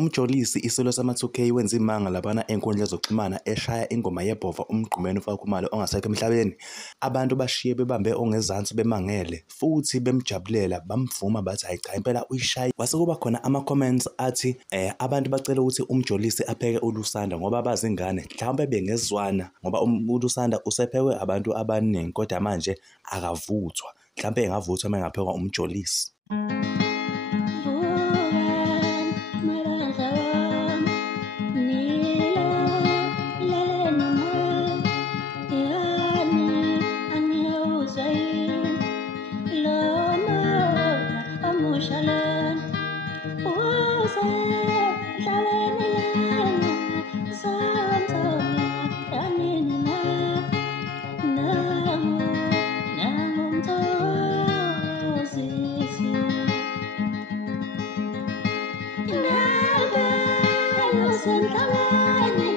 uMjolisi isilo sama-2K wenza imanga labana enkundla zokuxhumana eshaya ingoma yeBhova umgqumeni ufaka khumalo ongasekho emhlabeni. Abantu bashiye bebambe ongezansi bemangele futhi bemjabulela bamvuma bathi hayi cha impela uyishaye. Kwase kuba khona ama-comments athi abantu bacela ukuthi uMjolisi apheke uLusanda ngoba bazi ingane mhlawumbe bengezwana ngoba uLusanda usephekwe abantu abaningi kodwa manje akavuthwa. Mhlawumbe engavuthwa uma engaphekwa uMjolisi. Sentalani,